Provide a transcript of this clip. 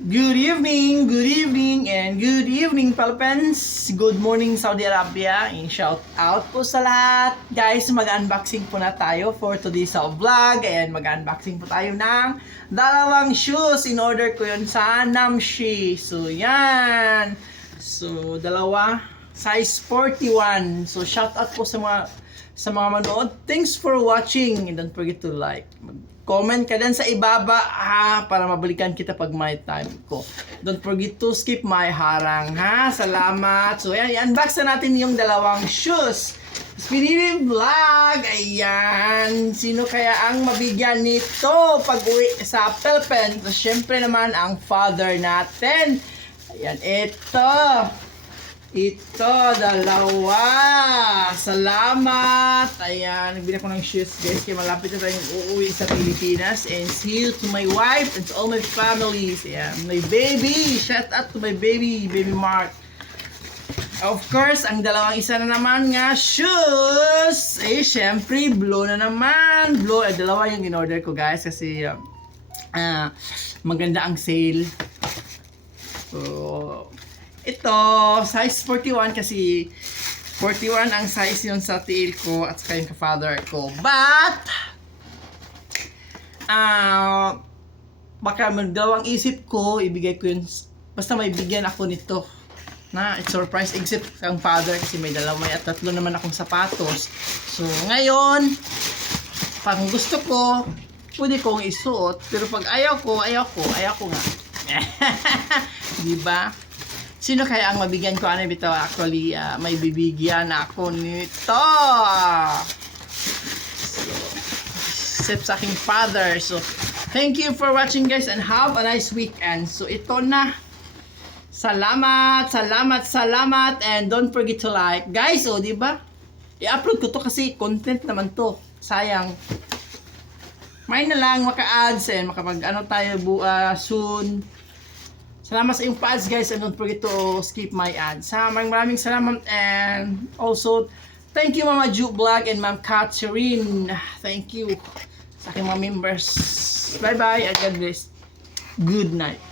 Good evening, Philippines. Good morning, Saudi Arabia. And shout out po sa lahat. Guys, mag-unboxing po na tayo for today's vlog. And mag-unboxing po tayo ng dalawang shoes. In order ko yun sa Namshi. So, yan. So, dalawa. Size 41. So, shout out po sa mga manood. Thanks for watching. And don't forget to like. Comment ka din sa ibaba para mabalikan kita pag may time ko. Don't forget to skip my harang ha. Salamat. So ayan, i-unbox na natin yung dalawang shoes. Spinini Vlog. Ayan. Sino kaya ang mabigyan nito pag uwi sa Philippines? So, syempre naman ang father natin. Ayan, ito, dalawa. Salamat. Ayan, nagbili ko ng shoes, guys. Kaya malapit na tayong uuwi sa Pilipinas. And see you to my wife and to all my families. Ayan, my baby. Shout out to my baby Mark. Of course, ang dalawang isa na naman nga shoes. Eh, syempre, blue na naman. Blue, dalawa yung in-order ko, guys. Kasi, maganda ang sale. So, ito, size 41 kasi 41 ang size yun sa tiil ko at saka yung ka-father ko. But, baka magdawang isip ko, ibigay ko yun, basta may bigyan ako nito. It's surprise except ang father kasi may dalawa at tatlo naman akong sapatos. So, ngayon, pag gusto ko, pwede kong isuot. Pero pag ayaw ko nga. Diba? Sino kaya ang mabigyan ko? Ano bitaw? Actually, may bibigyan ako nito. So, sa aking father. So, thank you for watching, guys, and have a nice weekend. So, ito na. Salamat. And don't forget to like. Guys, di ba? I-upload ko to kasi content naman to. Sayang. May na lang maka-ads and makapag tayo soon. Salamat sa iyong pa-ads, guys, and don't forget to skip my ads. Maraming salamat, and also thank you Mama Ju Vlog and Ma'am Catherine. Thank you sa aking mga members. Bye bye and God bless. Good night.